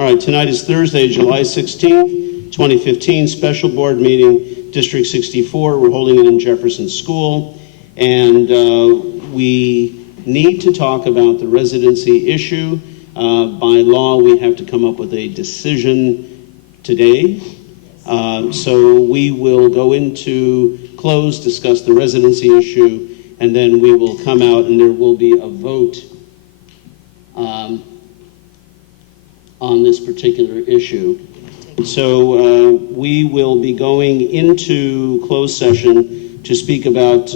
All right, tonight is Thursday, July 16th, 2015, special board meeting, District 64. We're holding it in Jefferson School, and we need to talk about the residency issue. By law, we have to come up with a decision today. So we will go into close, discuss the residency issue, and then we will come out and there will be a vote on this particular issue. So we will be going into closed session to speak about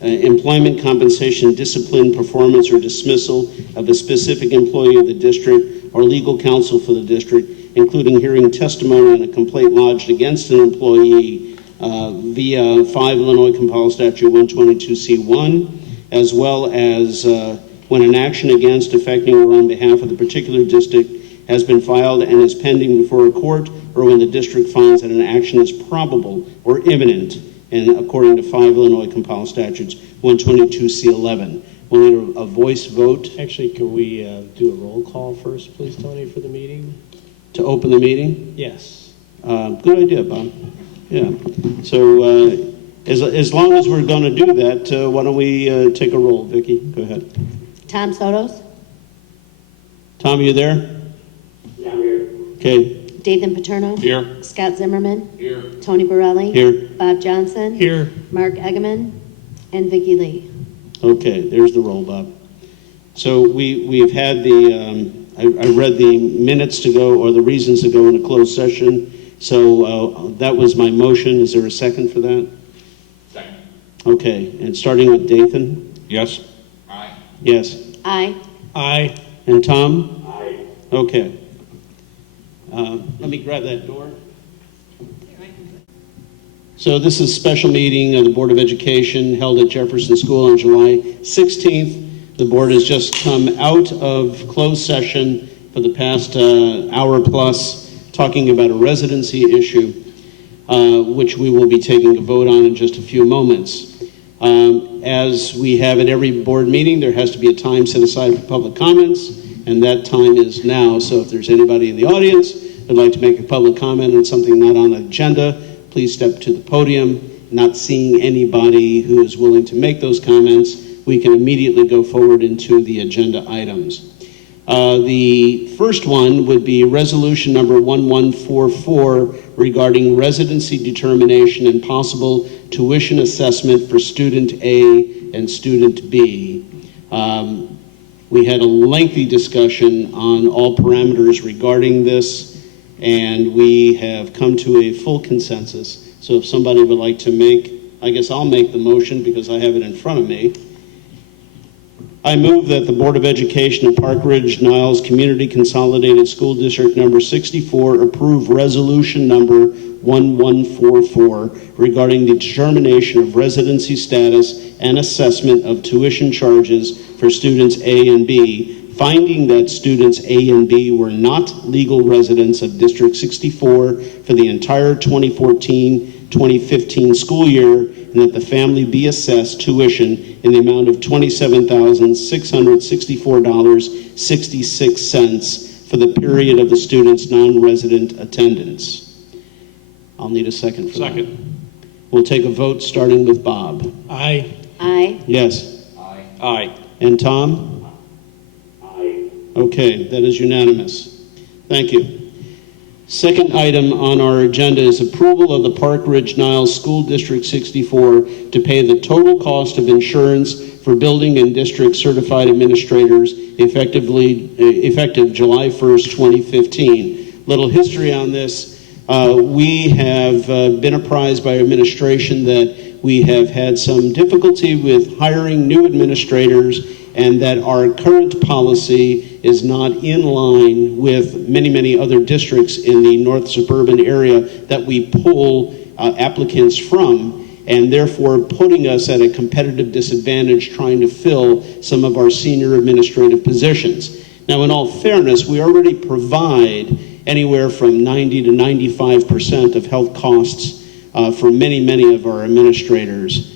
employment, compensation, discipline, performance, or dismissal of a specific employee of the district or legal counsel for the district, including hearing testimony on a complaint lodged against an employee via 5 Illinois Compiled Statute 122C1, as well as when an action against, affecting, or on behalf of the particular district has been filed and is pending before a court, or when the district finds that an action is probable or imminent, and according to 5 Illinois Compiled Statutes 122C11. We'll need a voice vote. Actually, can we do a roll call first, please, Tony, for the meeting? To open the meeting? Yes. Good idea, Bob. Yeah. So as long as we're going to do that, why don't we take a roll? Vicki, go ahead. Tom Sotos. Tom, are you there? Yeah, I'm here. Okay. Dathan Paterno. Here. Scott Zimmerman. Here. Tony Borelli. Here. Bob Johnson. Here. Mark Egeman. And Vicki Lee. Okay, there's the roll, Bob. So we've had the, I read the minutes to go, or the reasons to go into closed session. So that was my motion. Is there a second for that? Second. Okay, and starting with Dathan? Yes. Aye. Yes. Aye. Aye. And Tom? Aye. Okay. Let me grab that door. So this is a special meeting of the Board of Education held at Jefferson School on July 16th. The board has just come out of closed session for the past hour plus, talking about a residency issue, which we will be taking a vote on in just a few moments. As we have at every board meeting, there has to be a time set aside for public comments, and that time is now. So if there's anybody in the audience who'd like to make a public comment on something not on the agenda, please step to the podium. Not seeing anybody who is willing to make those comments, we can immediately go forward into the agenda items. The first one would be resolution number 1144 regarding residency determination and possible tuition assessment for student A and student B. We had a lengthy discussion on all parameters regarding this, and we have come to a full consensus. So if somebody would like to make, I guess I'll make the motion because I have it in front of me. I move that the Board of Education of Park Ridge-Niles Community Consolidated School District number 64 approve resolution number 1144 regarding the determination of residency status and assessment of tuition charges for students A and B, finding that students A and B were not legal residents of District 64 for the entire 2014-2015 school year, and that the family be assessed tuition in the amount of $27,664.66 for the period of the student's non-resident attendance. I'll need a second for that. Second. We'll take a vote starting with Bob. Aye. Aye. Yes. Aye. Aye. And Tom? Aye. Okay, that is unanimous. Thank you. Second item on our agenda is approval of the Park Ridge-Niles School District 64 to pay the total cost of insurance for building and district certified administrators effective July 1st, 2015. Little history on this. We have been apprised by administration that we have had some difficulty with hiring new administrators, and that our current policy is not in line with many other districts in the north suburban area that we pull applicants from, and therefore putting us at a competitive disadvantage trying to fill some of our senior administrative positions. Now, in all fairness, we already provide anywhere from 90 to 95% of health costs for many of our administrators.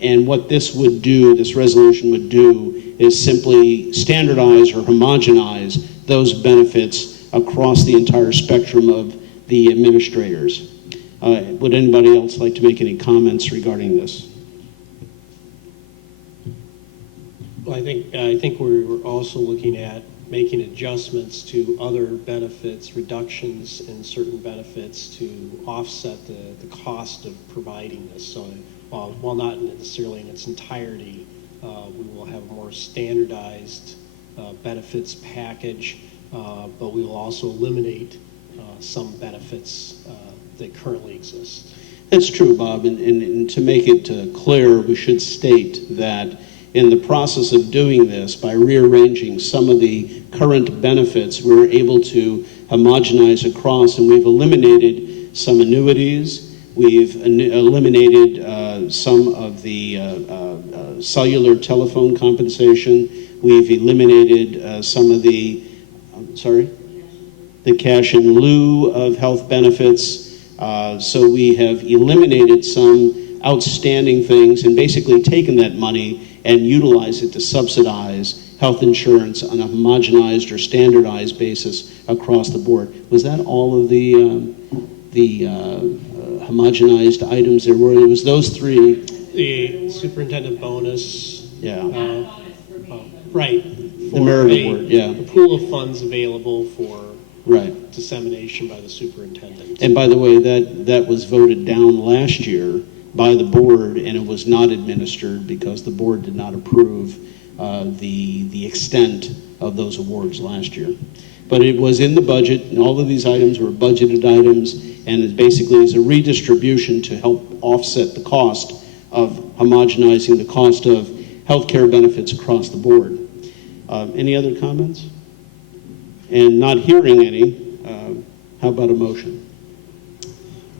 And what this would do, this resolution would do, is simply standardize or homogenize those benefits across the entire spectrum of the administrators. Would anybody else like to make any comments regarding this? Well, I think we're also looking at making adjustments to other benefits, reductions in certain benefits to offset the cost of providing this. So while not necessarily in its entirety, we will have a more standardized benefits package, but we will also eliminate some benefits that currently exist. That's true, Bob, and to make it clear, we should state that in the process of doing this, by rearranging some of the current benefits, we're able to homogenize across, and we've eliminated some annuities, we've eliminated some of the cellular telephone compensation, we've eliminated some of the, the cash in lieu of health benefits. So we have eliminated some outstanding things and basically taken that money and utilize it to subsidize health insurance on a homogenized or standardized basis across the board. Was that all of the homogenized items there were? It was those three. The superintendent bonus. Yeah. Right. The merit award, yeah. The pool of funds available for right. dissemination by the superintendent. And by the way, that was voted down last year by the board, and it was not administered because the board did not approve the extent of those awards last year. But it was in the budget, and all of these items were budgeted items, and it basically is a redistribution to help offset the cost of homogenizing the cost of health care benefits across the board. Any other comments? And not hearing any, how about a motion?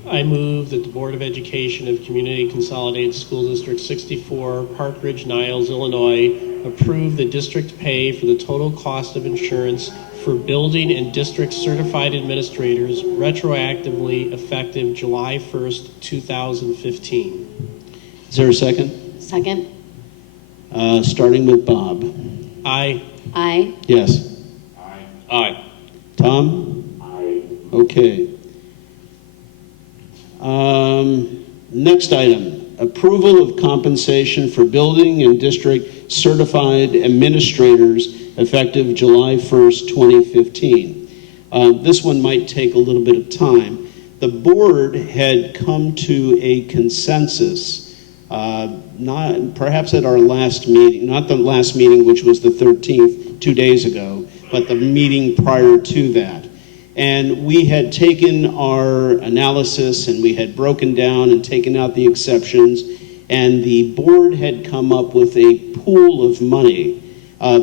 I move that the Board of Education of Community Consolidated School District 64, Park Ridge-Niles, Illinois, approve the district pay for the total cost of insurance for building and district certified administrators retroactively effective July 1st, 2015. Is there a second? Second. Starting with Bob. Aye. Aye. Yes. Aye. Aye. Tom? Aye. Okay. Next item, approval of compensation for building and district certified administrators effective July 1st, 2015. This one might take a little bit of time. The board had come to a consensus, not perhaps at our last meeting, not the last meeting, which was the 13th, 2 days ago, but the meeting prior to that. And we had taken our analysis and we had broken down and taken out the exceptions, and the board had come up with a pool of money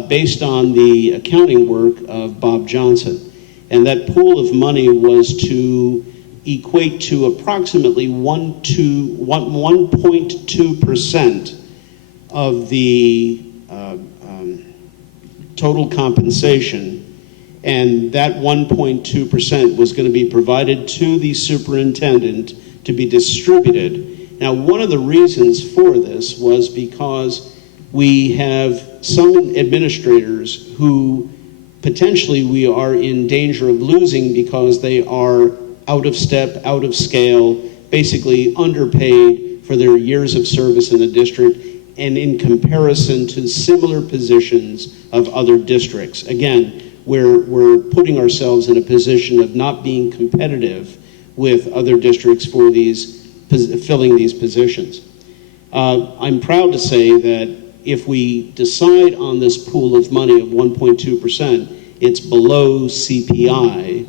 based on the accounting work of Bob Johnson. And that pool of money was to equate to approximately 1.2% of the total compensation. And that 1.2% was going to be provided to the superintendent to be distributed. Now, one of the reasons for this was because we have some administrators who potentially we are in danger of losing because they are out of step, out of scale, basically underpaid for their years of service in the district and in comparison to similar positions of other districts. Again, we're putting ourselves in a position of not being competitive with other districts for these filling these positions. I'm proud to say that if we decide on this pool of money of 1.2%, it's below CPI,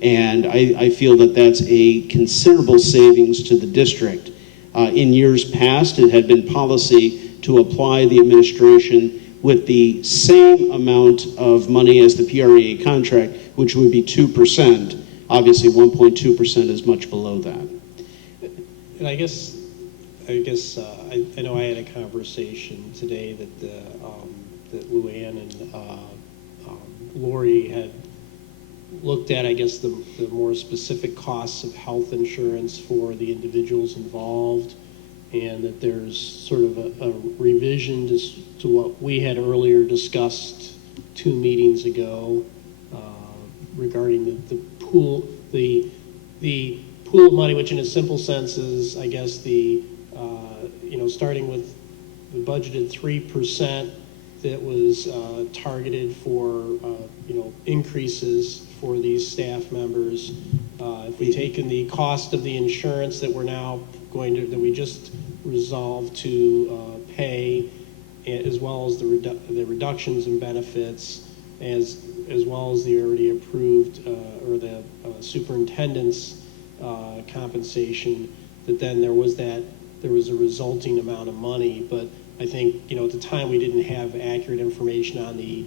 and I feel that that's a considerable savings to the district. In years past, it had been policy to apply the administration with the same amount of money as the PREA contract, which would be 2%. Obviously, 1.2% is much below that. And I guess I know I had a conversation today that that Luann and Lori had looked at, I guess, the more specific costs of health insurance for the individuals involved, and that there's sort of a revision to what we had earlier discussed 2 meetings ago regarding the pool, the pool of money, which in a simple sense is, I guess, starting with the budgeted 3% that was targeted for, increases for these staff members. If we take in the cost of the insurance that that we just resolved to pay, as well as the reductions in benefits, as well as the already approved or the superintendent's compensation, that then there was a resulting amount of money. But I think, at the time we didn't have accurate information on the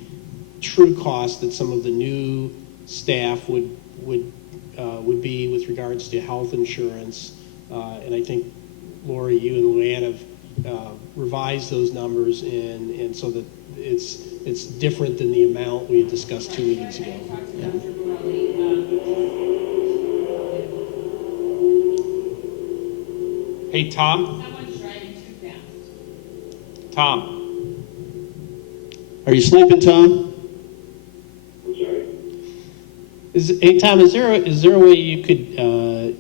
true cost that some of the new staff would be with regards to health insurance. And I think, Lori, you and Luann have revised those numbers and so that it's different than the amount we had discussed 2 meetings ago. Yeah. Hey, Tom? Someone's driving too fast. Tom? Are you sleeping, Tom? Hey, Tom, is there a way you could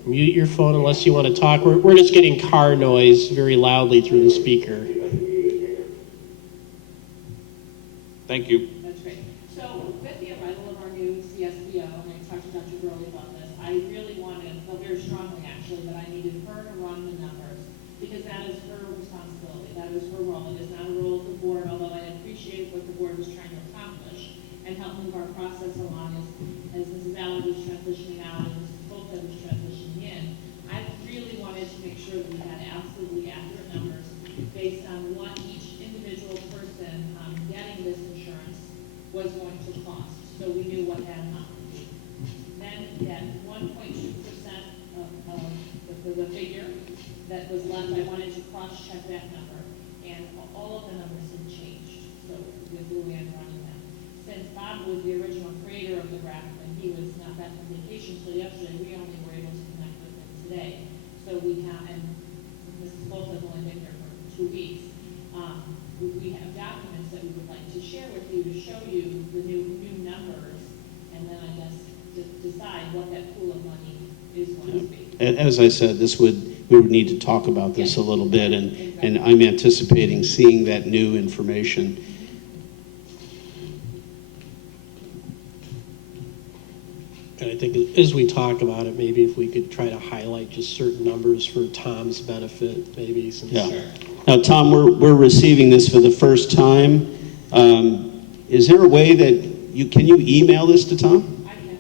mute your phone unless you want to talk? We're just getting car noise very loudly through the speaker. Thank you. That's great. So with the arrival of our new CSBO, and I talked to Dr. Gurley about this, I really felt very strongly actually that I needed her to run the numbers because that is her responsibility. That is her role. It is not a role of the board, although I appreciate what the board was trying to accomplish and help move our process along as Mrs. Allen was transitioning out and Mrs. Bolton was transitioning in. I really wanted to make sure that we had absolutely accurate numbers based on what each individual person getting this insurance was going to cost, so we knew what that amount would be. Then that 1.2% of the figure that was left, I wanted to cross-check that number, and all of the numbers had changed, so with Luann running that. Since Bob was the original creator of the graph, and he was not back on vacation till yesterday, we only were able to connect with him today. So we have, and Mrs. Bolton has only been here for 2 weeks. We have documents that we would like to share with you to show you the new numbers, and then I guess decide what that pool of money is going to be. As I said, we would need to talk about this a little bit, and I'm anticipating seeing that new information. And I think as we talk about it, maybe if we could try to highlight just certain numbers for Tom's benefit, maybe since. Yeah. Now, Tom, we're receiving this for the first time. Is there a way that can you email this to Tom? I can,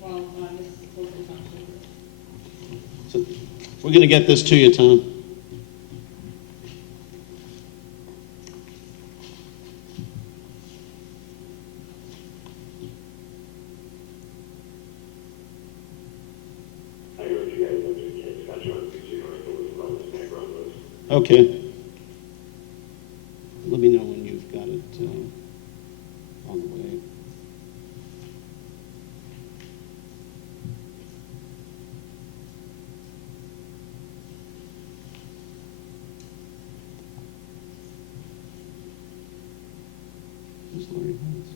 well, Mrs. Bolton talked to her. So we're going to get this to you, Tom. Okay. Let me know when you've got it on the way. Who's Larry Hines?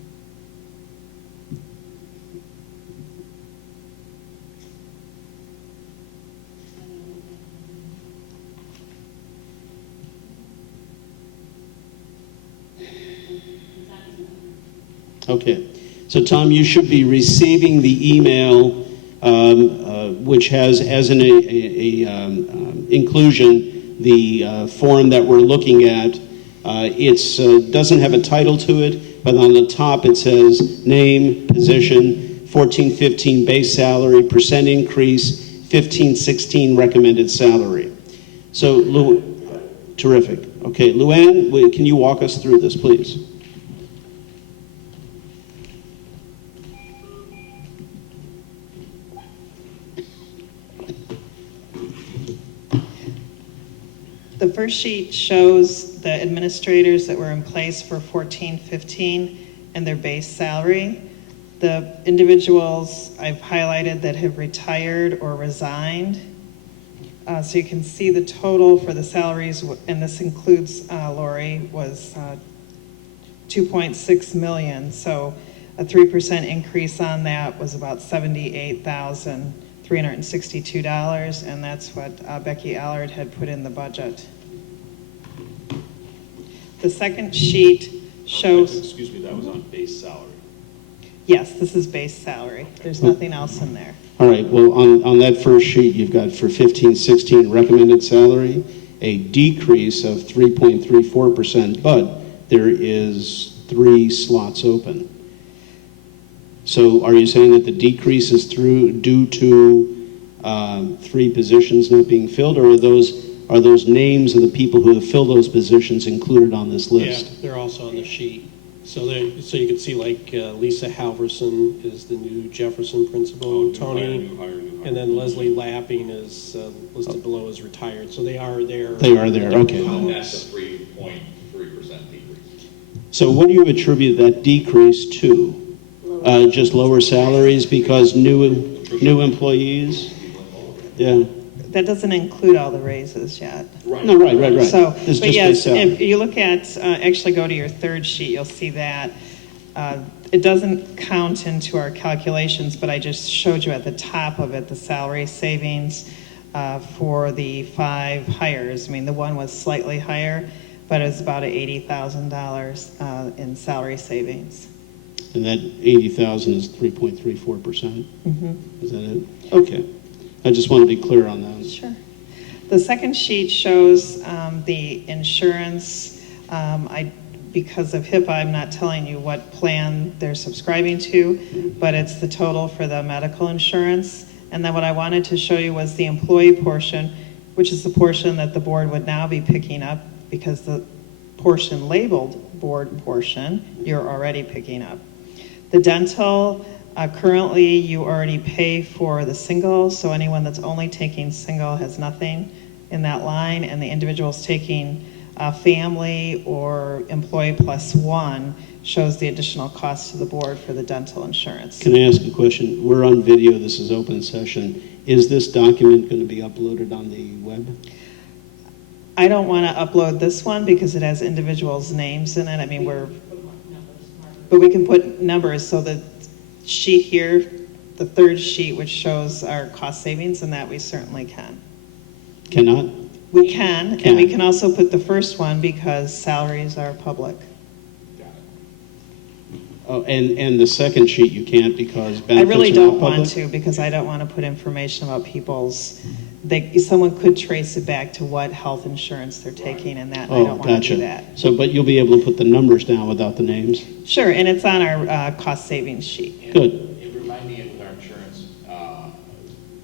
Okay, so Tom, you should be receiving the email, which has as an inclusion the form that we're looking at. It doesn't have a title to it, but on the top it says name, position, 14-15 base salary, percent increase, 15-16 recommended salary. So, terrific. Okay, Luann, can you walk us through this, please? The first sheet shows the administrators that were in place for 14-15 and their base salary. The individuals I've highlighted that have retired or resigned. So you can see the total for the salaries, and this includes Lori, was 2.6 million. So A 3% increase on that was about $78,362, and that's what Becky Allard had put in the budget. The second sheet shows, Excuse me, that was on base salary. yes, this is base salary. There's nothing else in there. All right, well, on that first sheet, you've got for 15-16 recommended salary, a decrease of 3.34%, but there is 3 slots open. So are you saying that the decrease is due to 3 positions not being filled, or are those names of the people who have filled those positions included on this list? Yeah, they're also on the sheet. So you can see like Lisa Halverson is the new Jefferson principal, Tony, New hire. and then Leslie Lapping is listed below as retired. So they are there. They are there, okay. And that's a 3.3% decrease. So what do you attribute that decrease to? Just lower salaries because new employees? Yeah. That doesn't include all the raises yet. No, right. So, It's but just yes, base salary. if you look at, actually go to your third sheet, you'll see that it doesn't count into our calculations, but I just showed you at the top of it, the salary savings for the 5 hires. I mean, the one was slightly higher, but it was about $80,000 in salary savings. And that 80,000 is 3.34%? Is that it? Okay. I just want to be clear on that. Sure. The second sheet shows the insurance. Because of HIPAA, I'm not telling you what plan they're subscribing to, but it's the total for the medical insurance. And then what I wanted to show you was the employee portion, which is the portion that the board would now be picking up, because the portion labeled board portion, you're already picking up. The dental, currently you already pay for the single, so anyone that's only taking single has nothing in that line, and the individuals taking family or employee plus 1 shows the additional cost to the board for the dental insurance. Can I ask a question? We're on video. This is open session. Is this document going to be uploaded on the web? I don't want to upload this one because it has individuals' names in it. I mean, but we can put numbers, so the sheet here, the third sheet, which shows our cost savings, and that we certainly can. Cannot? We can, and we can also put the first one because salaries are public. Oh, and the second sheet you can't because I benefits really are don't not want public? to, because I don't want to put information about people's, someone could trace it back to what health insurance they're taking, and that, I Oh, don't want to gotcha. do that. So, but you'll be able to put the numbers down without the names? Sure, and it's on our cost savings sheet. Good. And remind me, with our insurance,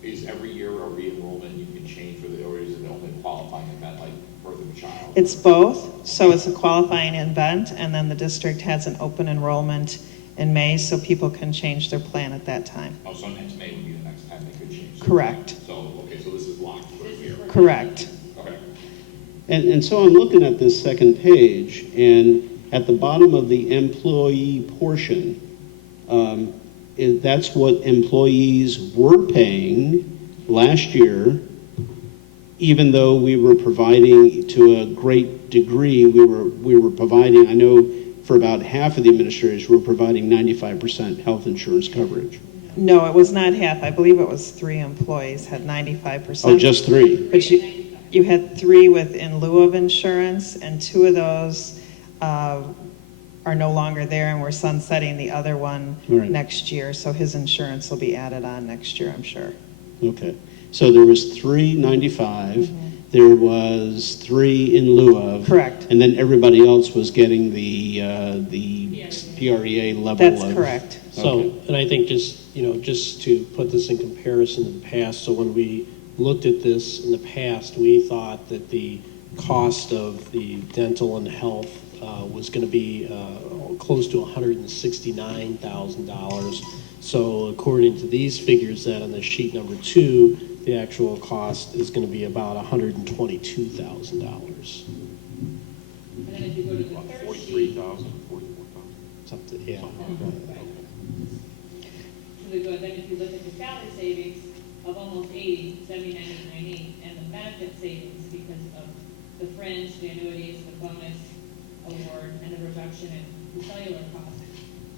is every year a re-enrollment you can change for the, or is it only qualifying event like birth of a child? It's both, so it's a qualifying event, and then the district has an open enrollment in May, so people can change their plan at that time. Oh, so next May would be the next time they could change. Correct. So, okay, so this is locked for a year. Correct. Okay. And so I'm looking at this second page, and at the bottom of the employee portion, that's what employees were paying last year, even though we were providing to a great degree, we were providing, I know for about half of the administrators, we were providing 95% health insurance coverage. No, it was not half. I believe it was 3 employees had 95%. Oh, just 3? But you had 3 with in lieu of insurance, and 2 of those are no longer there, and we're sunsetting the other one Right. next year. So his insurance will be added on next year, I'm sure. Okay. So there was 395, there was 3 in lieu of. Correct. And then everybody else was getting the PREA level That's of. correct. So, Okay. and I think just to put this in comparison to the past, so when we looked at this in the past, we thought that the cost of the dental and health was going to be close to $169,000. So according to these figures, that on the sheet number 2, the actual cost is going to be about $122,000. And then if you go to the third sheet, 43,000, 44,000. Something, yeah. so they go, then if you look at the salary savings of almost 80, 79,898, and the benefit savings because of the fringe, the annuities, the bonus award, and the reduction in the cellular costs,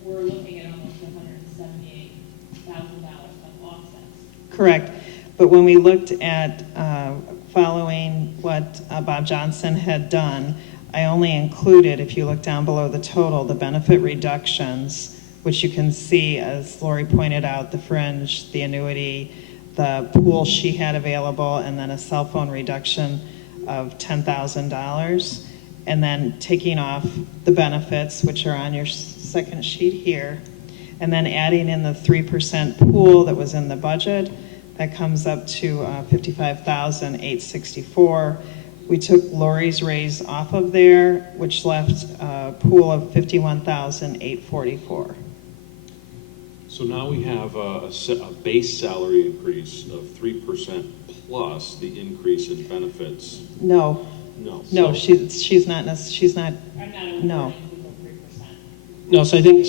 we're looking at almost $178,000 of offsets. Correct. But when we looked at following what Bob Johnson had done, I only included, if you look down below the total, the benefit reductions, which you can see, as Lori pointed out, the fringe, the annuity, the pool she had available, and then a cell phone reduction of $10,000. And then taking off the benefits, which are on your second sheet here, and then adding in the 3% pool that was in the budget, that comes up to $55,864. We took Lori's raise off of there, which left a pool of $51,844. So now we have a base salary increase of 3% plus the increase in benefits. No, No. no, So- she's not, she's not, I'm not No. awarding people 3%. No, so I think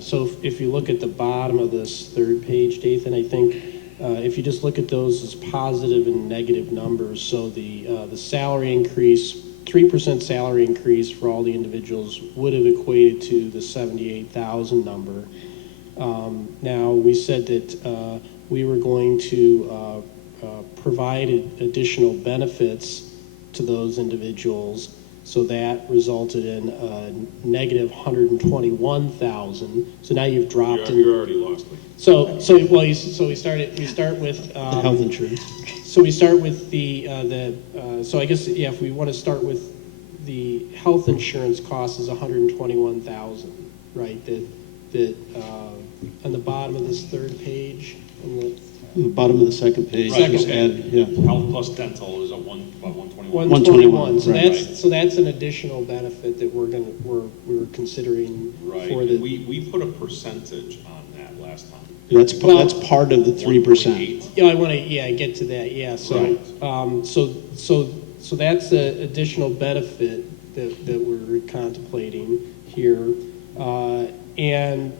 so if you look at the bottom of this third page, Dathan, I think if you just look at those as positive and negative numbers, so the salary increase, 3% salary increase for all the individuals would have equated to the 78,000 number. Now, we said that we were going to provide additional benefits to those individuals. So that resulted in a negative 121,000. So now you've dropped. You're already lost me. So we start with The health insurance. so we start with so I guess, yeah, if we want to start with the health insurance cost is 121,000, right? That on the bottom of this third page, on the The bottom of the second page. Second just page. add, yeah. Health plus dental is about 121. 121. So right. that's an additional benefit that we're considering Right. for the. We put a percentage on that last time. That's part of the 3%. 1.8. Yeah, I want to, get to that, yeah, so, Right. So that's an additional benefit that we're contemplating here. And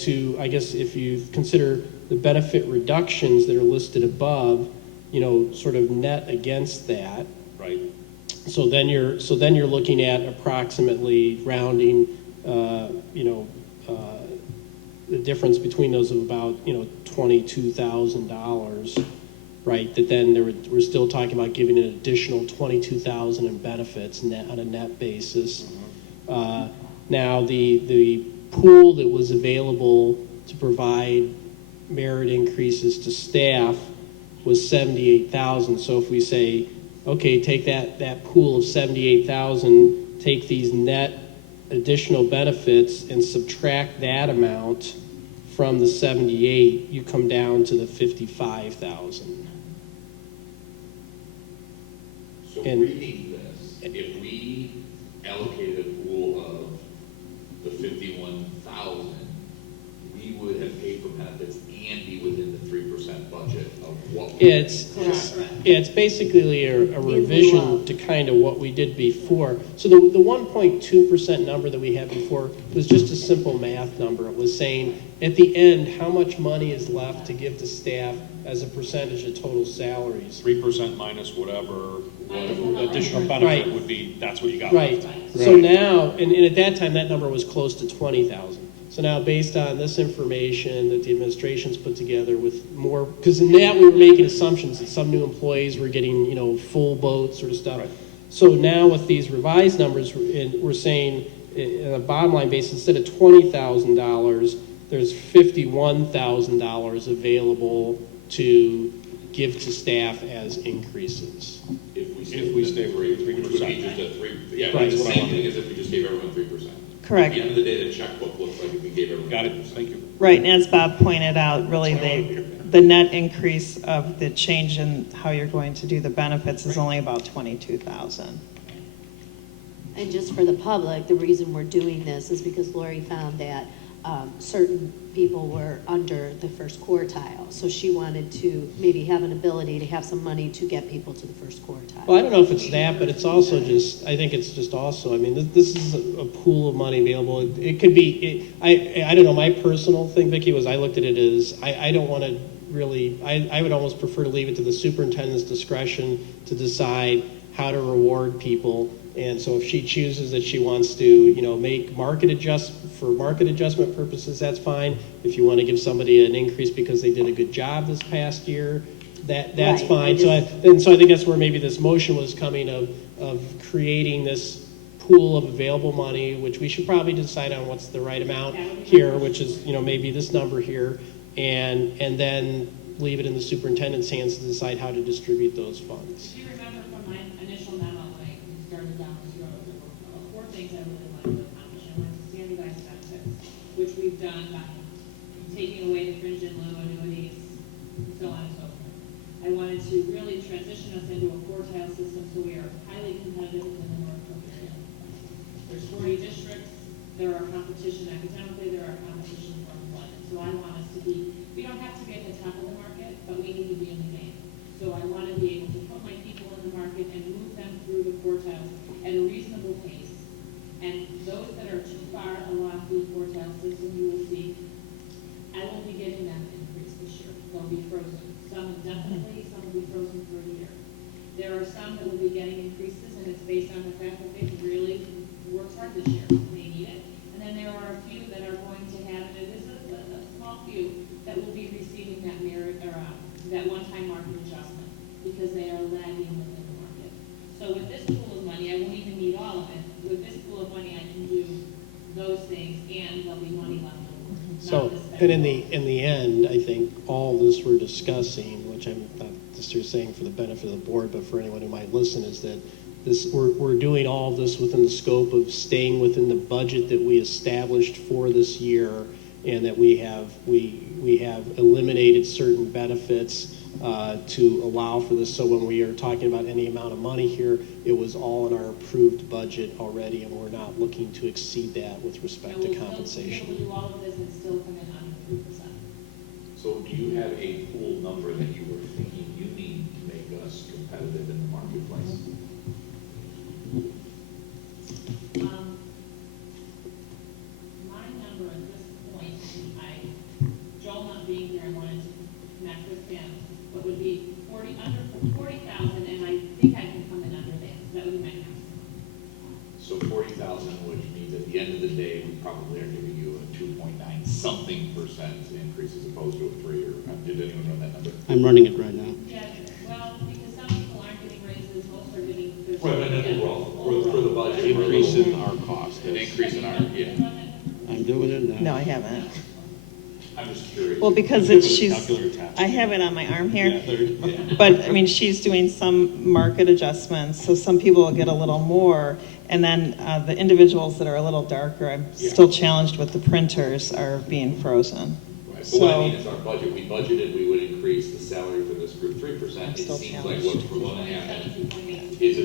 to, I guess, if you consider the benefit reductions that are listed above, sort of net against that. Right. So then you're looking at approximately rounding, the difference between those of about, $22,000, right? That then we're still talking about giving an additional $22,000 in benefits net on a net basis. Now the pool that was available to provide merit increases to staff was 78,000. So if we say, okay, take that pool of 78,000, take these net additional benefits and subtract that amount from the 78, you come down to the 55,000. So And- reading this, if we allocated a pool of the 51,000, we would have paid for benefits and be within the 3% budget of what we. It's basically a revision to kind of what we did before. So the 1.2% number that we had before was just a simple math number. It was saying, at the end, how much money is left to give to staff as a percentage of total salaries. 3% minus whatever additional Right. benefit would be, that's what you got Right. left. So now, and at that time, that number was close to 20,000. So now, based on this information that the administration's put together with more, because in that we were making assumptions that some new employees were getting, full boat sort of stuff. Right. So now with these revised numbers, we're saying, on a bottom line basis, instead of $20,000, there's $51,000 available to give to staff as increases. If we If we stay with with 3%. Which would be 3%. just a 3, yeah, Right. it's the same thing as if we just gave everyone 3%. correct. At the end of the day, the checkbook looks like if we gave everyone. Got it, 3%. thank you. Right, and as Bob pointed out, really the net increase of the change in how you're going to do the benefits is only about 22,000. And just for the public, the reason we're doing this is because Lori found that certain people were under the first quartile. So she wanted to maybe have an ability to have some money to get people to the first quartile. Well, I don't know if it's that, but it's also just, I think it's just also, I mean, this is a pool of money available. It could be, I don't know, my personal thing, Vicki, was I looked at it as, I don't want to really, I would almost prefer to leave it to the superintendent's discretion to decide how to reward people. And so if she chooses that she wants to, make market adjustment purposes, that's fine. If you want to give somebody an increase because they did a good job this past year, that's Right, fine. I So I think that's where maybe this motion was coming of creating this pool of available money, which we should probably decide on what's the right amount here, which is, maybe this number here, and then leave it in the superintendent's hands to decide how to distribute those funds. Do you remember from my initial memo when I started down this road, there were 4 things I really wanted to accomplish. I wanted to standardize benefits, which we've done by taking away the fringe and lieu annuities, and so on and so forth. I wanted to really transition us into a quartile system so we are highly competitive within the Northbrook area. There's 40 districts, there are competition academically, there are competition for employment. So I want us to be, we don't have to be at the top of the market, but we need to be in the game. So I want to be able to put my people in the market and move them through the quartiles at a reasonable pace. And those that are too far along through the quartile system, you will see, I won't be giving them an increase this year. They'll be frozen. Some definitely, some will be frozen for a year. There are some that will be getting increases, and it's based on the fact that they've really worked hard this year. They need it. And then there are a few that are going to have, and it is a small few, that will be receiving that merit or that one-time market adjustment because they are lagging within the market. So with this pool of money, I won't even need all of it. With this pool of money, I can do those things, and there'll be money left over. So, and in the end, I think all this we're discussing, which I'm not just here saying for the benefit of the board, but for anyone who might listen, is that we're doing all of this within the scope of staying within the budget that we established for this year, and that we have eliminated certain benefits to allow for this. So when we are talking about any amount of money here, it was all in our approved budget already, and we're not looking to exceed that with respect to compensation. We'll do all of this and still come in under 3%. So do you have a pool number that you were thinking you need to make us competitive in the marketplace? My number at this point, Joel not being here, I wanted to connect with him, but would be under 40,000, and I think I can come in under that. That would be my maximum. So 40,000, which means at the end of the day, we probably are giving you a 2.9-something% increase as opposed to a 3, or did anyone run that number? I'm running it right now. Yeah, well, because some people aren't getting raises, most are getting. Right, but overall, for the budget. Increase in our cost. An increase in our, yeah. I'm doing it now. No, I haven't. I'm just curious. Well, because I have it on my arm here. But, I mean, she's doing some market adjustments, so some people will get a little more. And then the individuals that are a little darker, I'm still challenged with the printers, are being frozen. Right, but So, what I mean is our budget, we budgeted we would increase the salary for this group 3%. It still seems like challenged. what's going to happen is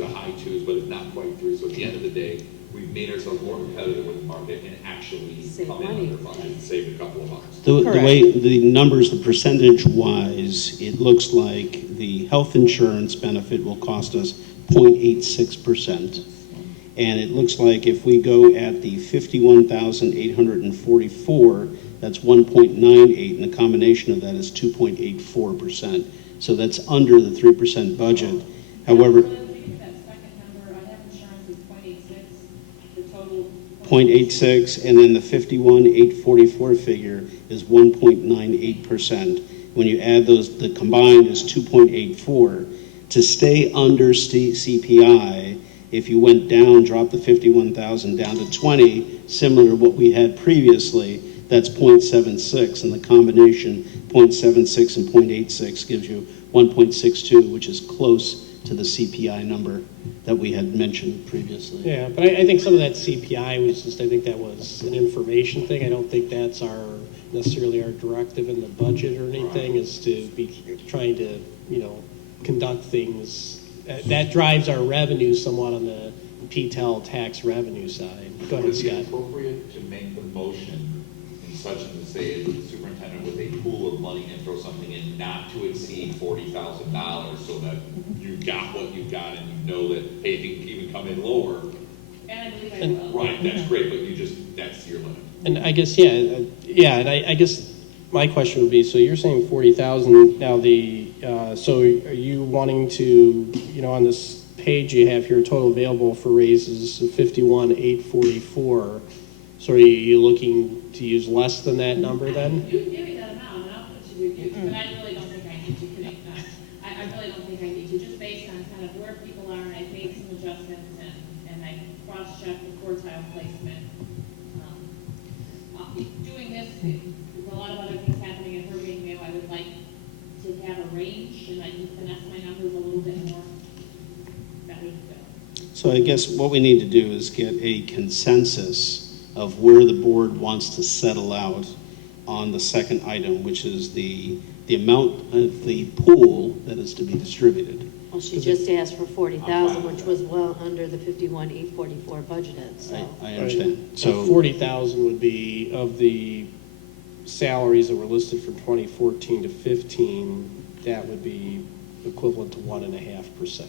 a high 2s, but it's not quite 3. So at the end of the day, we've made ourselves more competitive with the market and actually Save come in money. under budget and save a couple of bucks. The Correct. way the numbers, the percentage-wise, it looks like the health insurance benefit will cost us 0.86%. And it looks like if we go at the 51,844, that's 1.98, and the combination of that is 2.84%. So that's under the 3% budget. However, That second number, I have insurance is 0.86, the total. 0.86, and then the 51,844 figure is 1.98%. When you add those, the combined is 2.84. To stay under CPI, if you went down, dropped the 51,000 down to 20, similar to what we had previously, that's 0.76, and the combination 0.76 and 0.86 gives you 1.62, which is close to the CPI number that we had mentioned previously. Yeah, but I think some of that CPI was just, I think that was an information thing. I don't think that's necessarily our directive in the budget or anything, is to be trying to, conduct things. That drives our revenue somewhat on the PTEL tax revenue side. Go ahead, Would it be Scott. appropriate to make the motion in such as to say the superintendent with a pool of money and throw something in not to exceed $40,000 so that you got what you got and you know that, hey, it can even come in lower. And I believe I will. Right, that's great, but that's your limit. And I guess, and I guess my question would be, so you're saying 40,000, now so are you wanting to, on this page you have here, total available for raises of 51,844. So are you looking to use less than that number then? You can give me that amount, and I'll put it to review, but I really don't think I need to connect that. I really don't think I need to, just based on kind of where people are, and I made some adjustments, and I cross-checked the quartile placement. Doing this, with a lot of other things happening in Hurricane Mayo, I would like to have a range, and I can finesse my numbers a little bit more. That would go. So I guess what we need to do is get a consensus of where the board wants to settle out on the second item, which is the amount of the pool that is to be distributed. Well, she just asked for 40,000, which was well under the 51,844 budgeted, so. I understand. So So 40,000 would be of the salaries that were listed from 2014 to 15, that would be equivalent to 1.5%.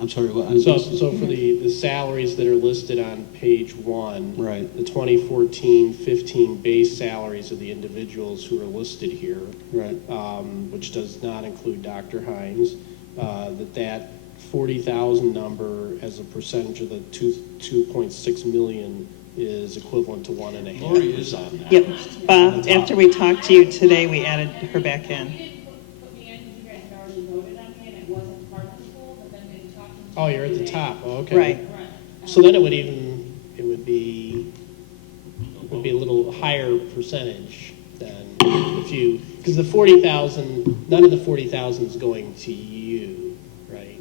I'm sorry, what? So for the salaries that are listed on page 1, Right. the 2014-15 base salaries of the individuals who are listed here, Right. which does not include Dr. Hines, that 40,000 number as a percentage of the 2.6 million is equivalent to 1.5%. Lori is on that. Yep, Bob, after we talked to you today, we added her back You in. didn't put me in, because you guys had already voted on me, and it wasn't part of the pool, but then they talked to me. Oh, you're at the today. top, oh, okay. Right. Right. So then it would be a little higher percentage than if you, because the 40,000, none of the 40,000 is going to you, right?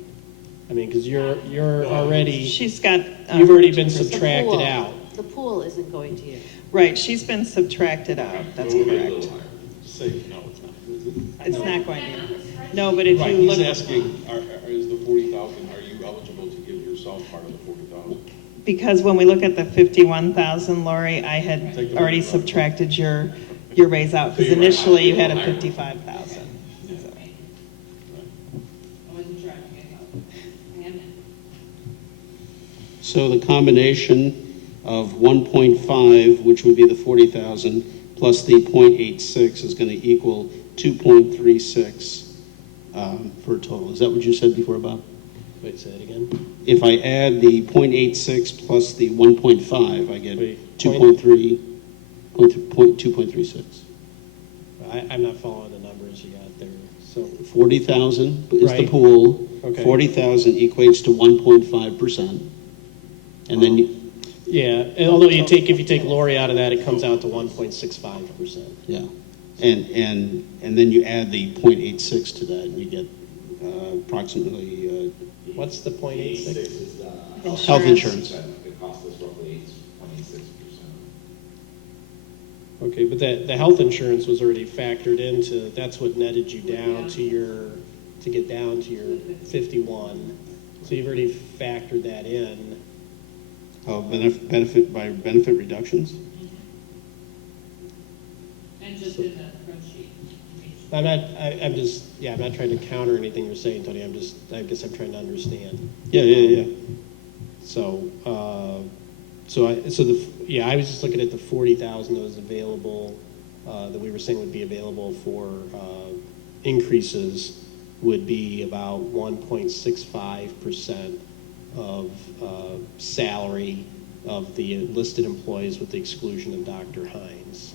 I mean, because you're already, She's got. you've already been The subtracted pool- out. The pool isn't going to you. Right, she's been subtracted out, that's Go a correct. little higher. Say, no, it's not. It's not going to. No, but if Right, you he's look, asking, is the 40,000, are you eligible to give yourself part of the 40,000? because when we look at the 51,000, Lori, I had Take the already 40,000. subtracted your raise out, because initially you had a 55,000. So. I wasn't sure I could get help. I am now. So the combination of 1.5, which would be the 40,000, plus the 0.86 is going to equal 2.36 for a total. Is that what you said before, Bob? Wait, say it again? If I add the 0.86 plus the 1.5, I get Wait, 2.36. I'm not following the numbers you got there, so. 40,000 is the Right. pool. Okay. 40,000 equates to 1.5%. And then, Yeah, and although if you take Lori out of that, it comes out to 1.65%. yeah. And then you add the 0.86 to that, and you get approximately What's the 0.86? is, health insurance. It costs us roughly 26%. Okay, but the health insurance was already factored into, that's what netted you down to get down to your 51. So you've already factored that in. Oh, benefit reductions? And just in the spreadsheet. I'm not trying to counter anything you're saying, Tony, I guess I'm trying to understand. Yeah. I was just looking at the 40,000 that was available, that we were saying would be available for increases would be about 1.65% of salary of the listed employees with the exclusion of Dr. Hines.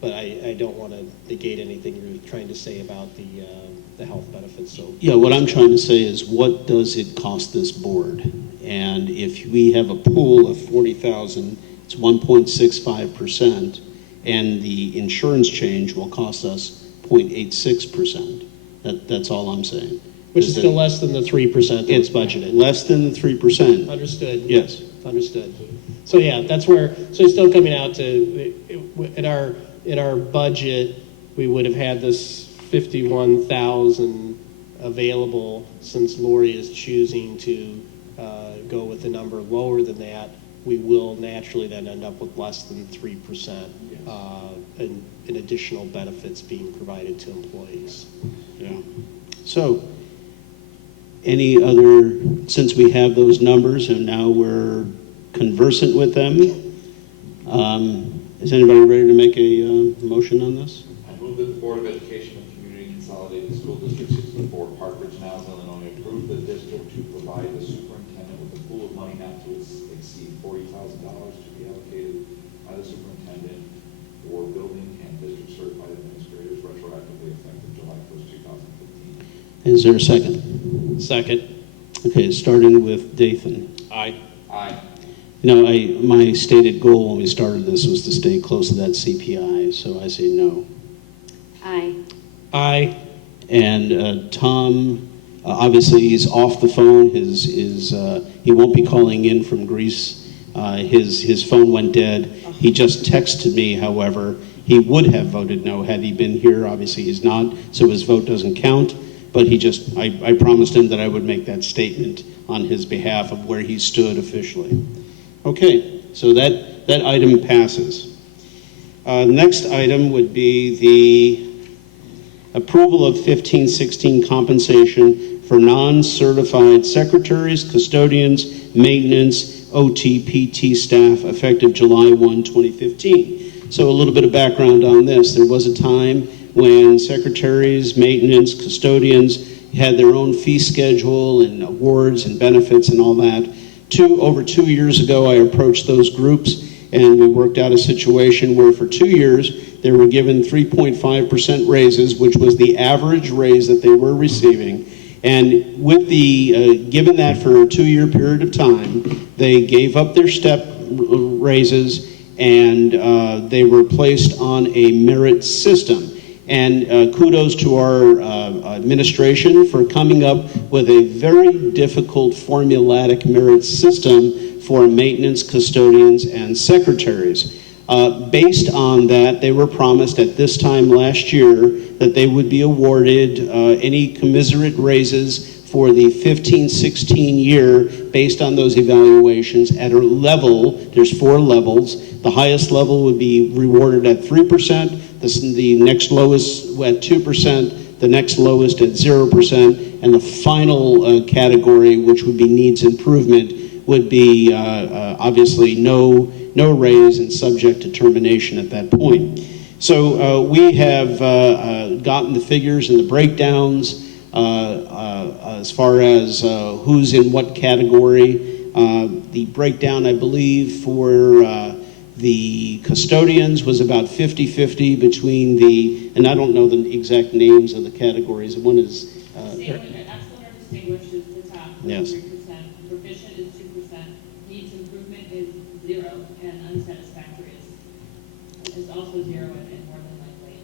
But I don't want to negate anything you're trying to say about the health benefits, so. Yeah, what I'm trying to say is, what does it cost this board? And if we have a pool of 40,000, it's 1.65%, and the insurance change will cost us 0.86%. That's all I'm saying. Which is still less than the 3% that was budgeted. Less than the 3%. Understood. Yes. Understood. So yeah, so it's still coming out to, in our budget, we would have had this 51,000 available. Since Lori is choosing to go with a number lower than that, we will naturally then end up with less than 3% in additional benefits being provided to employees. Yeah. So, since we have those numbers and now we're conversant with them, is anybody ready to make a motion on this? I move that the Board of Education and Community Consolidated School District 64, Park Ridge-Niles, Illinois, approve the district to provide the superintendent with a pool of money not to exceed $40,000 to be allocated by the superintendent for building and district certified administrators retroactively effective July 1st, 2015. Is there a second? Second. Okay, starting with Dathan. Aye. Aye. You know, my stated goal when we started this was to stay close to that CPI, so I say no. Aye. Aye. And Tom, obviously he's off the phone. He won't be calling in from Greece. His phone went dead. He just texted me, however. He would have voted no had he been here. Obviously he's not, so his vote doesn't count. But I promised him that I would make that statement on his behalf of where he stood officially. Okay, so that item passes. Next item would be the approval of 15-16 compensation for non-certified secretaries, custodians, maintenance, OT, PT staff effective July 1, 2015. So a little bit of background on this. There was a time when secretaries, maintenance, custodians had their own fee schedule and awards and benefits and all that. Over 2 years ago, I approached those groups and we worked out a situation where for 2 years they were given 3.5% raises, which was the average raise that they were receiving. And with given that for a 2-year period of time, they gave up their step raises and they were placed on a merit system. And kudos to our administration for coming up with a very difficult formulatic merit system for maintenance, custodians, and secretaries. Based on that, they were promised at this time last year that they would be awarded any commensurate raises for the 15-16 year based on those evaluations at a level. There's 4 levels. The highest level would be rewarded at 3%, the next lowest at 2%, the next lowest at 0%, and the final category, which would be needs improvement, would be obviously no raise and subject to termination at that point. So we have gotten the figures and the breakdowns as far as who's in what category. The breakdown, I believe, for the custodians was about 50-50 between and I don't know the exact names of the categories. One is Excellent or distinguished is the top, Yes. 3%. Proficient is 2%. Needs improvement is 0, and unsatisfactory is also 0, and more than likely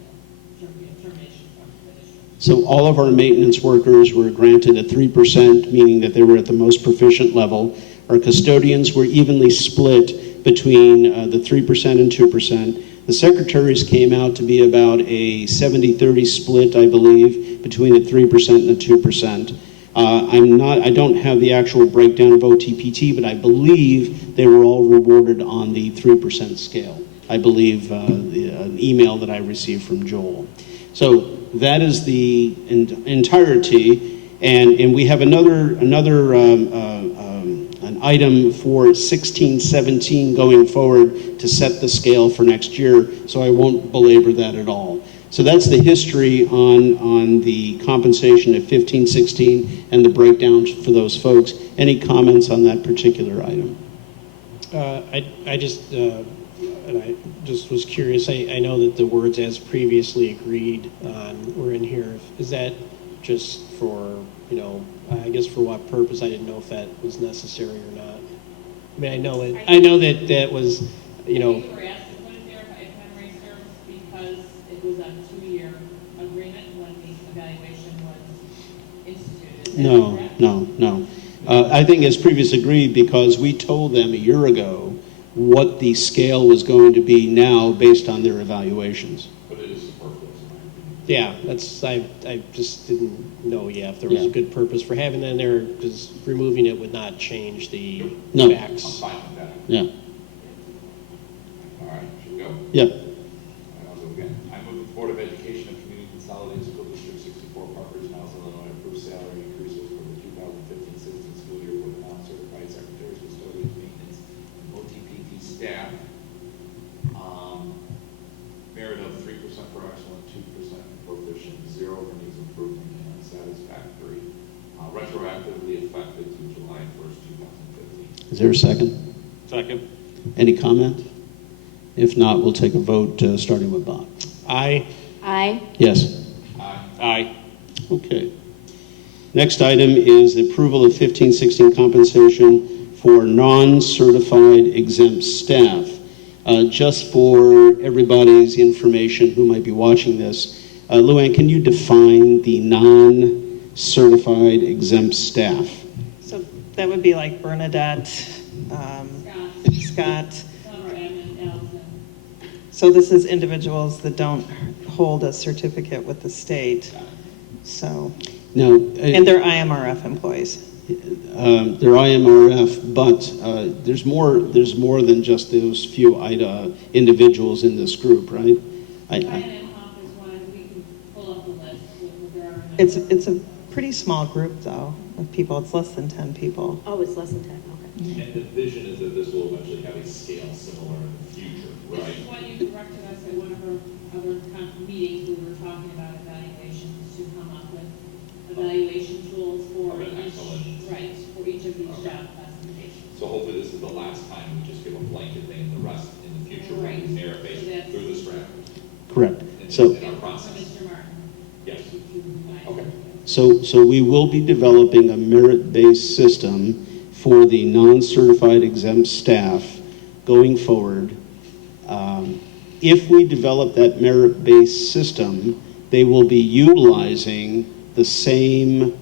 termination from the district. So all of our maintenance workers were granted a 3%, meaning that they were at the most proficient level. Our custodians were evenly split between the 3% and 2%. The secretaries came out to be about a 70-30 split, I believe, between a 3% and a 2%. I don't have the actual breakdown of OTPT, but I believe they were all rewarded on the 3% scale. I believe an email that I received from Joel. So that is the entirety, and we have another an item for 16-17 going forward to set the scale for next year, so I won't belabor that at all. So that's the history on the compensation at 15-16 and the breakdown for those folks. Any comments on that particular item? I just was curious. I know that the words "as previously agreed" were in here. Is that just for, I guess for what purpose? I didn't know if that was necessary or not. I mean, I know that was, We were asked to put it there, if memory serves, because it was a 2-year agreement when the evaluation was instituted. Is that correct? No. I think as previously agreed because we told them a year ago what the scale was going to be now based on their evaluations. But it is superfluous, in my opinion. Yeah, I just didn't know if there was a good purpose for having that in there, because removing it would not change the No. I'm facts. fine with that. Yeah. All right, should we go? Yeah. I'll go again. I move the Board of Education of Community Consolidated School District 64, Park Ridge-Niles, Illinois, approve salary increases for the 2015-16 school year for the non-certified secretaries, custodians, maintenance, and OTPT staff. Merit of 3% for excellent, 2% proficient, 0 for needs Is there a second? Second. Any comment? If not, we'll take a vote, starting with Bob. Aye. Aye. Yes? Aye. Okay. Next item is the approval of 15-16 compensation for non-certified exempt staff. Just for everybody's information who might be watching this, Luann, can you define the non-certified exempt staff? So that would be like Bernadette, Scott. Some of our admin, Allison. So this is individuals that don't hold a certificate with the state. So, Now, and they're IMRF employees. they're IMRF, but there's more than just those few individuals in this group, right? Ryan and Hoff is one, we can pull up the list with there are. It's a pretty small group though of people. It's less than 10 people. Oh, it's less than 10, okay. And the vision is that this will eventually have a scale similar in the future, This right? is what you directed us at one of our other meetings, we were talking about evaluations to come up with evaluation tools for Okay, each, excellent. right, for each of these Okay. job classifications. So hopefully this is the last time we just give a blanket thing, the rest in the future, we can merit based through the strategy. Correct. In So, our process. For Mr. Martin. Yes. to provide. Okay. so we will be developing a merit-based system for the non-certified exempt staff going forward. If we develop that merit-based system, they will be utilizing the same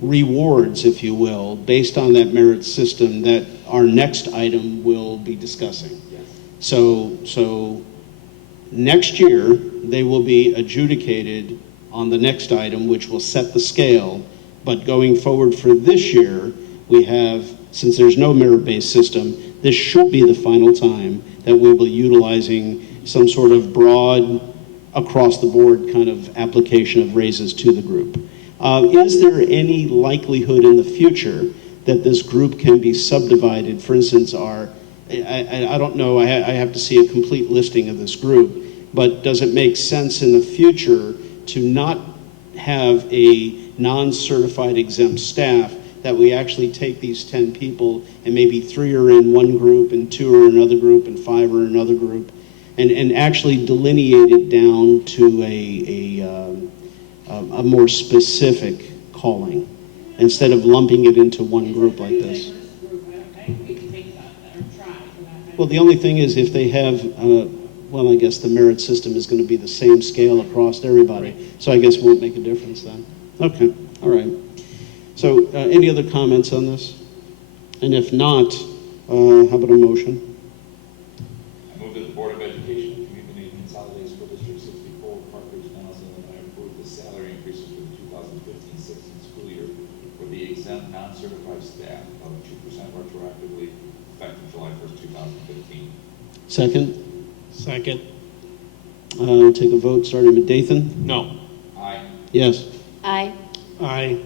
rewards, if you will, based on that merit system that our next item will be discussing. Yes. So next year, they will be adjudicated on the next item, which will set the scale. But going forward for this year, we have, since there's no merit-based system, this should be the final time that we will be utilizing some sort of broad, across-the-board kind of application of raises to the group. Is there any likelihood in the future that this group can be subdivided? For instance, I don't know, I have to see a complete listing of this group, but does it make sense in the future to not have a non-certified exempt staff, that we actually take these 10 people and maybe 3 are in one group and 2 are in another group and 5 are in another group, and actually delineate it down to a more specific calling, instead of lumping it into one group like this? I we can think about that or try for that. Well, the only thing is if they have, well, I guess the merit system is going to be the same scale across everybody, so I guess it won't make a difference then. Okay, all right. So any other comments on this? And if not, how about a motion? I move that the Board of Education, Community and Consolidated School District 64, Park Ridge-Niles, Illinois, approve the salary increases for the 2015-16 school year for the exempt non-certified staff of 2% retroactively effective July 1st, 2015. Second? Second. Take a vote, starting with Dathan. No. Aye. Yes. Aye. Aye.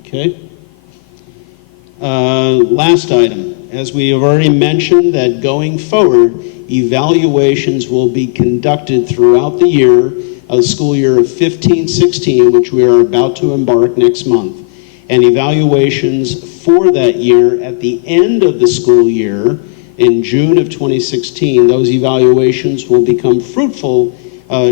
Okay. Last item, as we have already mentioned, that going forward, evaluations will be conducted throughout the year, of the school year of 15-16, which we are about to embark next month. And evaluations for that year at the end of the school year, in June of 2016, those evaluations will become fruitful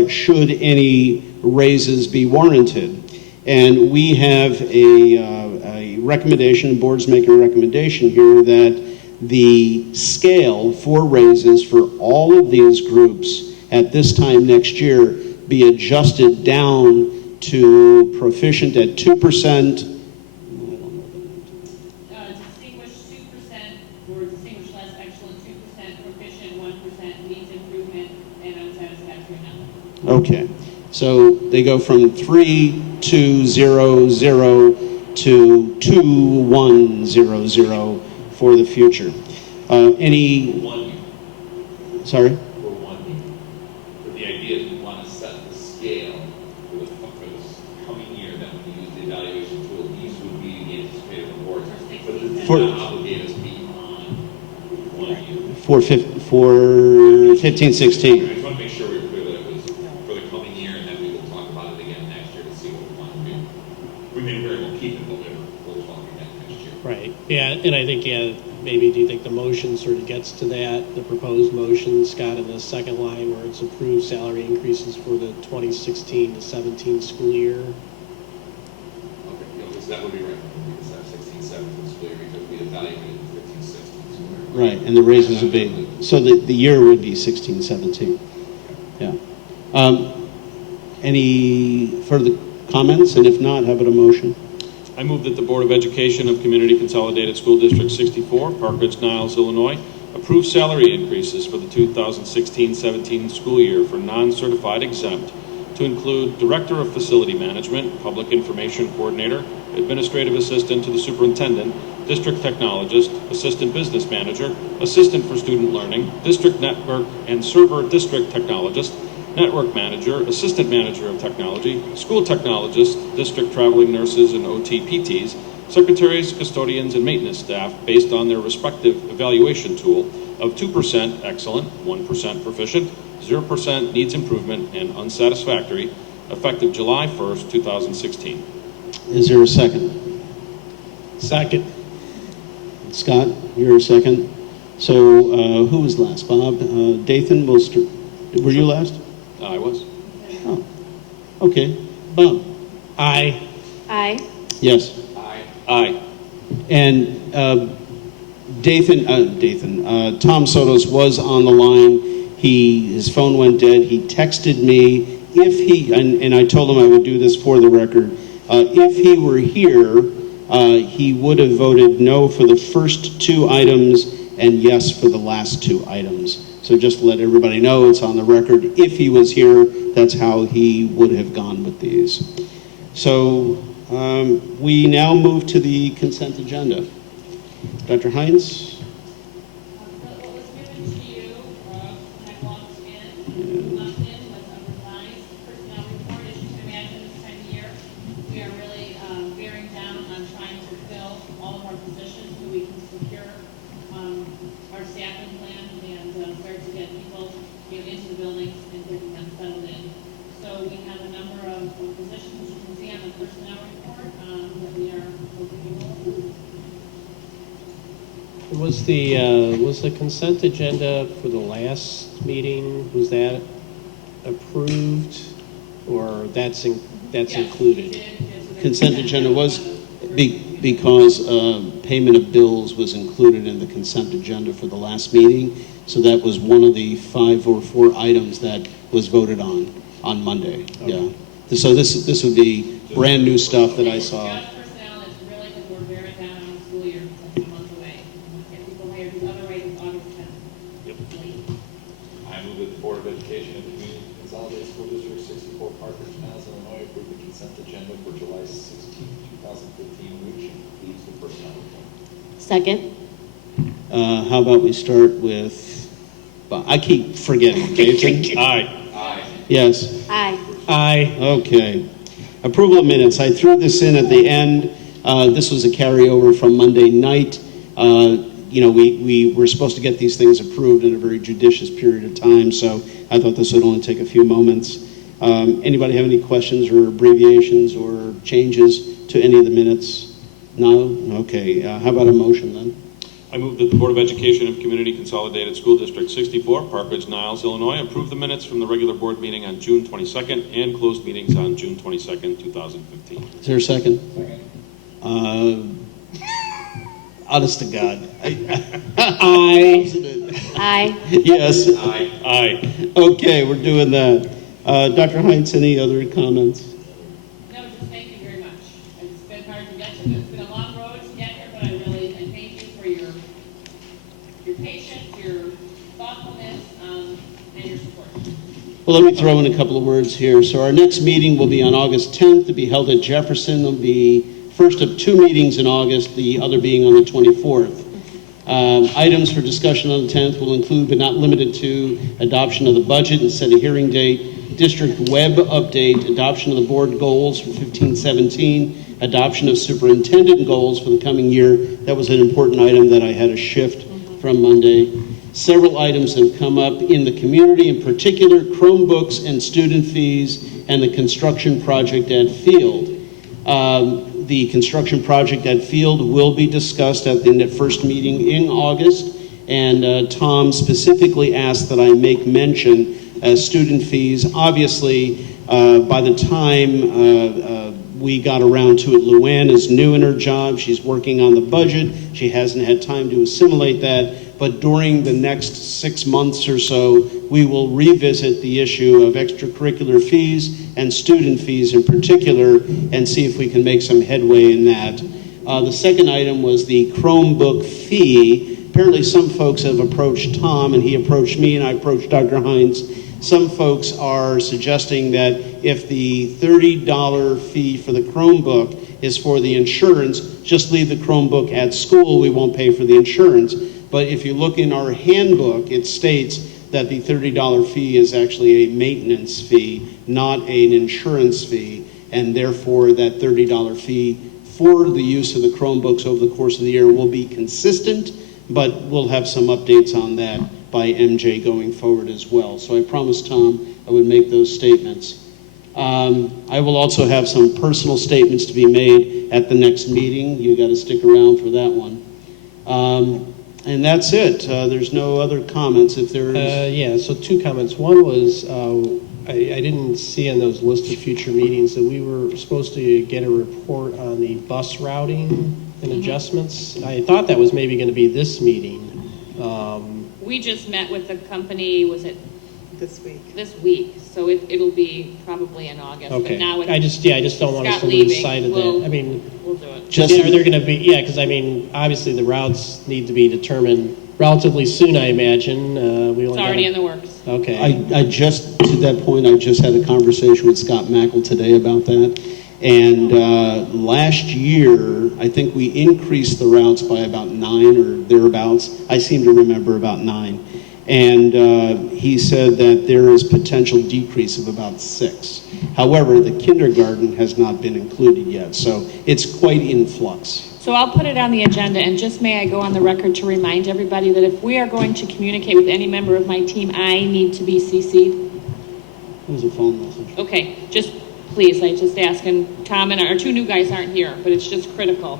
should any raises be warranted. And we have a recommendation, the board's making a recommendation here that the scale for raises for all of these groups at this time next year be adjusted down to proficient at 2%. Distinguished 2%, or distinguished less excellent 2%, proficient 1%, needs improvement, and unsatisfactory nothing. Okay, so they go from 3,200 to 2,100 for the future. Any? 1 year. Sorry? For 1 year. But the idea is we want to set the scale for this coming year, that when we use the evaluation tool, these would be the anticipated rewards. But this does For- not obligate us beyond 1 year. For 15-16. I just want to make sure we're clear that it was for the coming year, and then we will talk about it again next year to see what we want to do. We may very well keep it, but we'll talk again next year. Right, yeah, And I think, yeah, maybe do you think the motion sort of gets to that, the proposed motion, Scott, in the second line where it's approved salary increases for the 2016 to 17 school year? Okay, because that would be right, because that 16-17 school year, because we evaluated the 15-16 school year. Right, and the raises would be, so the year would be 16, 17. Yeah. Any further comments? And if not, how about a motion? I move that the Board of Education of Community Consolidated School District 64, Park Ridge-Niles, Illinois, approve salary increases for the 2016-17 school year for non-certified exempt to include Director of Facility Management, Public Information Coordinator, Administrative Assistant to the Superintendent, District Technologist, Assistant Business Manager, Assistant for Student Learning, District Network and Server District Technologist, Network Manager, Assistant Manager of Technology, School Technologist, District Traveling Nurses and OT PTs, Secretaries, Custodians, and Maintenance staff based on their respective evaluation tool of 2% excellent, 1% proficient, 0% needs improvement, and unsatisfactory, effective July 1st, 2016. Is there a second? Second. Scott, you're a second. So who was last? Bob? Dathan, were you last? I was. Oh, okay. Bob? Aye. Aye. Yes. Aye. And Tom Sotos was on the line. His phone went dead. He texted me and I told him I would do this for the record. If he were here, he would have voted no for the first two items and yes for the last two items. So just to let everybody know, it's on the record. If he was here, that's how he would have gone with these. So we now move to the consent agenda. Dr. Hines? What was given to you, when I walked in, was a revised personnel report. As you can imagine, this time of year, we are really bearing down on trying to fill all of our positions so we can secure our staffing plan and start to get people into the buildings and getting them settled in. So we have a number of positions, as you can see on the personnel report, that we are hoping will approve. Was the consent agenda for the last meeting, was that approved or that's included? Consent agenda was because payment of bills was included in the consent agenda for the last meeting. So that was one of the 5 or 4 items that was voted on Monday. Okay. Yeah. So this would be brand new stuff that I saw. Just personnel is really because we're bearing down on the school year, it's a month away. Get people hired, the other way is August 10th. Yep. I move that the Board of Education of the Community Consolidated School District 64, Park Ridge-Niles, Illinois, approve the consent agenda for July 16, 2015, which includes the personnel report. Second. How about we start with, I keep forgetting. Dathan? Aye. Aye. Yes. Aye. Aye. Okay. Approval of minutes. I threw this in at the end. This was a carryover from Monday night. We were supposed to get these things approved in a very judicious period of time, so I thought this would only take a few moments. Anybody have any questions or abbreviations or changes to any of the minutes? No? Okay. How about a motion then? I move that the Board of Education of Community Consolidated School District 64, Park Ridge-Niles, Illinois, approve the minutes from the regular board meeting on June 22nd and closed meetings on June 22nd, 2015. Is there a second? Second. Honest to God. Aye. Aye. Yes. Aye. Aye. Okay, we're doing that. Dr. Heinz, any other comments? No, just thank you very much. It's been hard to get to, it's been a long road to get here, but I thank you for your patience, your thoughtfulness, and your support. Well, let me throw in a couple of words here. So our next meeting will be on August 10th to be held at Jefferson. There'll be first of 2 meetings in August, the other being on the 24th. Items for discussion on the 10th will include, but not limited to, adoption of the budget and set a hearing date, district web update, adoption of the board goals for 15-17, adoption of superintendent goals for the coming year. That was an important item that I had to shift from Monday. Several items have come up in the community, in particular Chromebooks and student fees and the construction project at Field. The construction project at Field will be discussed at the first meeting in August, and Tom specifically asked that I make mention as student fees. Obviously, by the time we got around to it, Luann is new in her job. She's working on the budget. She hasn't had time to assimilate that. But during the next 6 months or so, we will revisit the issue of extracurricular fees and student fees in particular and see if we can make some headway in that. The second item was the Chromebook fee. Apparently some folks have approached Tom, and he approached me, and I approached Dr. Hines. Some folks are suggesting that if the $30 fee for the Chromebook is for the insurance, just leave the Chromebook at school. We won't pay for the insurance. But if you look in our handbook, it states that the $30 fee is actually a maintenance fee, not an insurance fee, and therefore that $30 fee for the use of the Chromebooks over the course of the year will be consistent, but we'll have some updates on that by MJ going forward as well. So I promised Tom I would make those statements. I will also have some personal statements to be made at the next meeting. You got to stick around for that one. And that's it. There's no other comments. If there's... Yeah, so 2 comments. One was, I didn't see in those list of future meetings that we were supposed to get a report on the bus routing and adjustments. I thought that was maybe going to be this meeting. We just met with the company, was it This week. this week? So it'll be probably in August. Okay. But now I just don't want us Scott to lose leaving, sight of that. I mean, we'll do it. Just- yeah, they're going to be, yeah, because I mean, obviously the routes need to be determined relatively soon, I imagine. We It's only already in gotta- the works. Okay. I just, to that point, I just had a conversation with Scott Mackel today about that. And last year, I think we increased the routes by about 9 or thereabouts. I seem to remember about 9. And he said that there is potential decrease of about 6. However, the kindergarten has not been included yet, so it's quite in flux. So I'll put it on the agenda, and just may I go on the record to remind everybody that if we are going to communicate with any member of my team, I need to be CC'd. It was a phone message. Okay, just please, I just ask, and Tom and our 2 new guys aren't here, but it's just critical.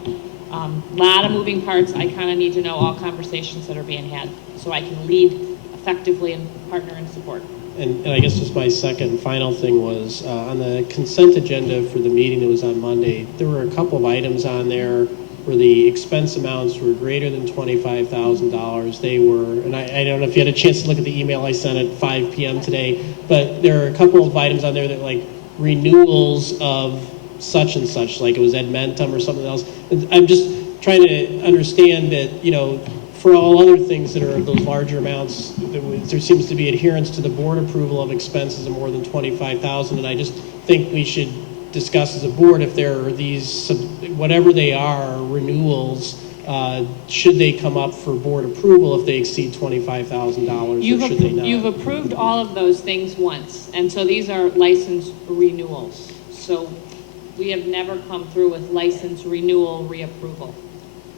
Lot of moving parts. I kind of need to know all conversations that are being had so I can lead effectively and partner and support. And I guess just my second and final thing was on the consent agenda for the meeting that was on Monday, there were a couple of items on there where the expense amounts were greater than $25,000. They were, and I don't know if you had a chance to look at the email I sent at 5 p.m. today, but there are a couple of items on there that like renewals of such and such, like it was Edmentum or something else. I'm just trying to understand that, you know, for all other things that are of those larger amounts, there seems to be adherence to the board approval of expenses of more than $25,000, and I just think we should discuss as a board if there are these, whatever they are, renewals, should they come up for board approval if they exceed $25,000, or should they not? You've approved all of those things once, and so these are license renewals. So we have never come through with license renewal reapproval.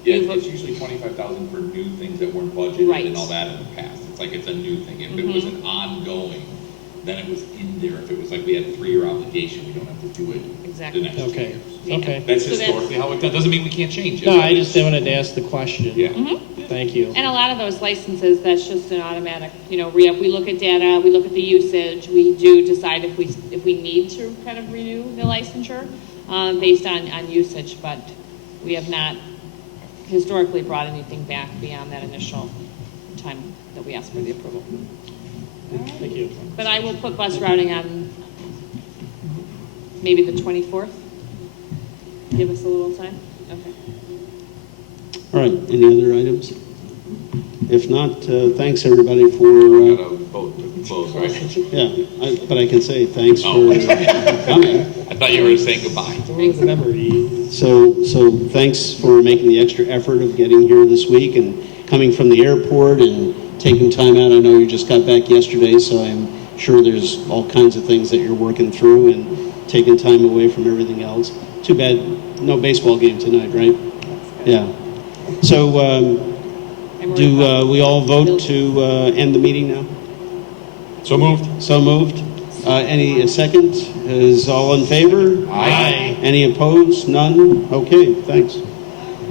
Yeah, it's usually 25,000 for new things that weren't budgeted Right. and all that in the past. It's like it's a new thing. If it was an ongoing, then it was in there. If it was like we had a 3-year obligation, we don't have to do it Exactly. the next 2 Okay. years. Yeah. Okay. That's So historically how it does. Doesn't mean we can't change it. No, I just wanted to ask the question. Yeah. Thank you. And a lot of those licenses, that's just an automatic, you know, re-up. We look at data, we look at the usage, we do decide if we need to kind of renew the licensure based on usage, but we have not historically brought anything back beyond that initial time that we asked for the approval. Thank you. But I will put bus routing on maybe the 24th. Give us a little time. Okay. All right, any other items? If not, thanks everybody for, We gotta vote to close, right? but I can say thanks for Oh. coming. I thought you were saying goodbye. The memory. So thanks for making the extra effort of getting here this week and coming from the airport and taking time out. I know you just got back yesterday, so I'm sure there's all kinds of things that you're working through and taking time away from everything else. Too bad, no baseball game tonight, right? Yeah. So do we all vote to end the meeting now? So moved. So moved? Any second? Is all in favor? Aye. Any opposed? None? Okay, thanks.